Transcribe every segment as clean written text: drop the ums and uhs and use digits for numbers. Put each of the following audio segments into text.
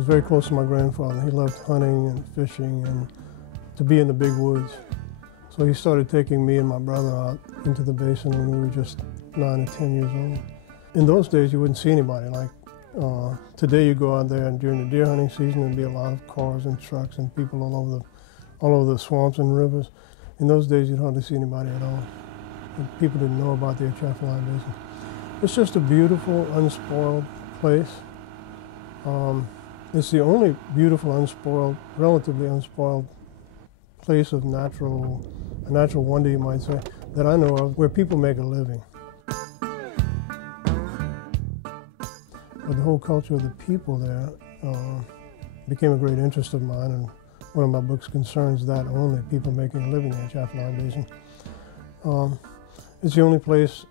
was very close to my grandfather. He loved hunting and fishing and to be in the big woods. So he started taking me and my brother out into the basin when we were just 9 or 10 years old. In those days, you wouldn't see anybody. Like today, you go out there and during the deer hunting season, there'd be a lot of cars and trucks and people all over the swamps and rivers. In those days, you'd hardly see anybody at all. And people didn't know about the Achafalaya Basin. It's just a beautiful, unspoiled place. It's the only beautiful, unspoiled, relatively unspoiled place of natural wonder, you might say, that I know of, where people make a living. But the whole culture of the people there became a great interest of mine, and one of my books concerns that only, people making a living in the Achafalaya Basin. It's the only place,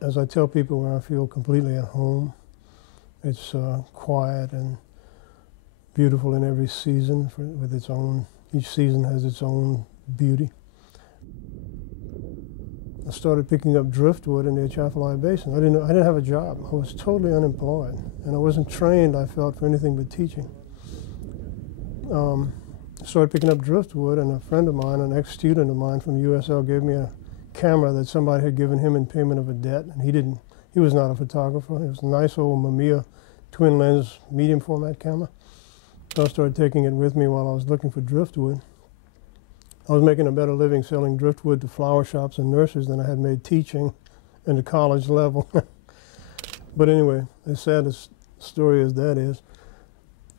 as I tell people, where I feel completely at home. It's quiet and beautiful in every season, with its own, each season has its own beauty. I started picking up driftwood in the Achafalaya Basin. I didn't have a job. I was totally unemployed, and I wasn't trained, I felt, for anything but teaching. I started picking up driftwood, and a friend of mine, an ex-student of mine from USL, gave me a camera that somebody had given him in payment of a debt, and he was not a photographer. It was a nice old Mamiya twin lens medium format camera. So I started taking it with me while I was looking for driftwood. I was making a better living selling driftwood to flower shops and nurseries than I had made teaching in the college level. But anyway, as sad a story as that is,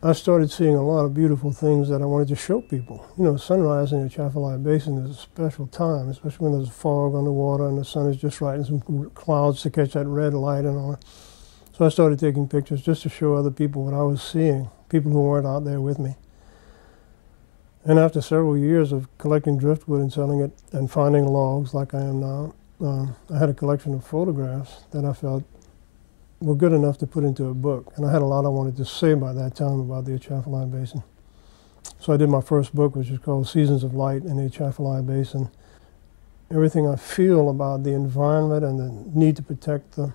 I started seeing a lot of beautiful things that I wanted to show people. You know, sunrise in the Achafalaya Basin is a special time, especially when there's fog on the water and the sun is just right and some clouds to catch that red light and all that. So I started taking pictures just to show other people what I was seeing, people who weren't out there with me. And after several years of collecting driftwood and selling it and finding logs like I am now, I had a collection of photographs that I felt were good enough to put into a book. And I had a lot I wanted to say by that time about the Achafalaya Basin. So I did my first book, which is called Seasons of Light in the Achafalaya Basin. Everything I feel about the environment and the need to protect the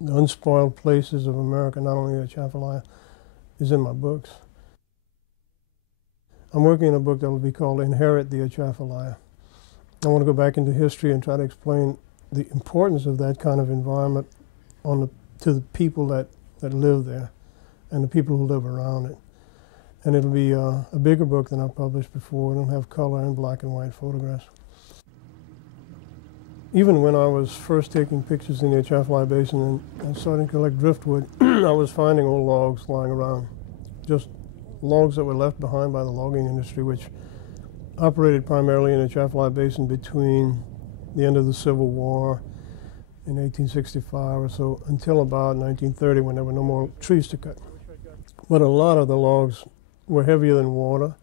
unspoiled places of America, not only the Achafalaya, is in my books. I'm working on a book that will be called Inherit the Achafalaya. I want to go back into history and try to explain the importance of that kind of environment to the people that live there and the people who live around it. And it'll be a bigger book than I've published before. It'll have color and black and white photographs. Even when I was first taking pictures in the Achafalaya Basin and starting to collect driftwood, I was finding old logs lying around, just logs that were left behind by the logging industry, which operated primarily in the Achafalaya Basin between the end of the Civil War in 1865 or so until about 1930, when there were no more trees to cut. But a lot of the logs were heavier than water,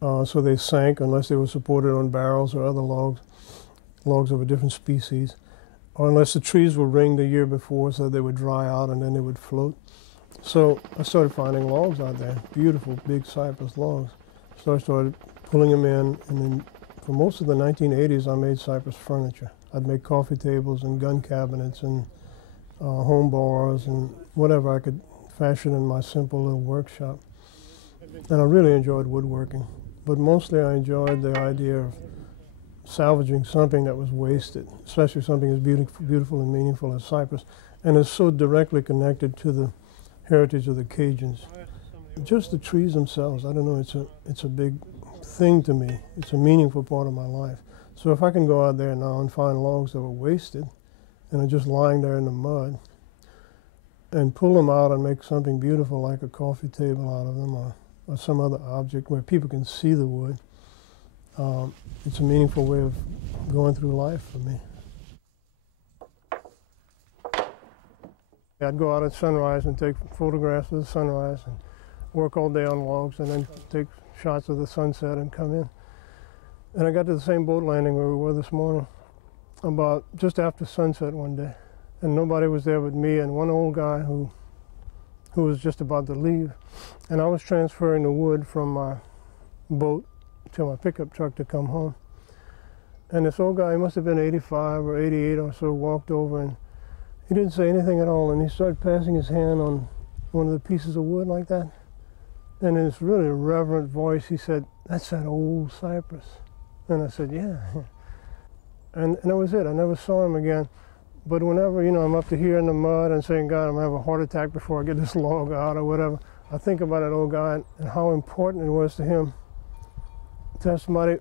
so they sank unless they were supported on barrels or other logs of a different species, or unless the trees were ringed the year before so they would dry out and then they would float. So I started finding logs out there, beautiful big cypress logs. So I started pulling them in, and then for most of the 1980s I made cypress furniture. I'd make coffee tables and gun cabinets and home bars and whatever I could fashion in my simple little workshop. And I really enjoyed woodworking, but mostly I enjoyed the idea of salvaging something that was wasted, especially something as beautiful and meaningful as cypress, and is so directly connected to the heritage of the Cajuns. Just the trees themselves, I don't know, it's a big thing to me. It's a meaningful part of my life. So if I can go out there now and find logs that were wasted and are just lying there in the mud and pull them out and make something beautiful like a coffee table out of them, or some other object where people can see the wood, it's a meaningful way of going through life for me. I'd go out at sunrise and take photographs of the sunrise and work all day on logs and then take shots of the sunset and come in. And I got to the same boat landing where we were this morning about just after sunset one day. And nobody was there but me and one old guy who was just about to leave. And I was transferring the wood from my boat to my pickup truck to come home. And this old guy, he must have been 85 or 88 or so, walked over and he didn't say anything at all, and he started passing his hand on one of the pieces of wood like that. And in this really reverent voice, he said, "That's that old cypress." And I said, "Yeah." And that was it. I never saw him again. But whenever, I'm up to here in the mud and saying, "God, I'm going to have a heart attack before I get this log out," or whatever, I think about that old guy and how important it was to him to have somebody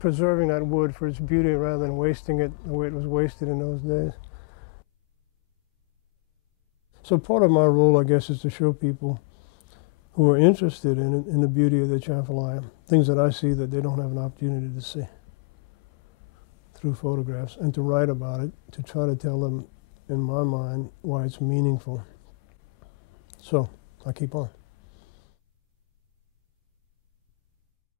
preserving that wood for its beauty rather than wasting it the way it was wasted in those days. So part of my role, I guess, is to show people who are interested in the beauty of the Achafalaya, things that I see that they don't have an opportunity to see through photographs, and to write about it, to try to tell them, in my mind, why it's meaningful. So I keep on.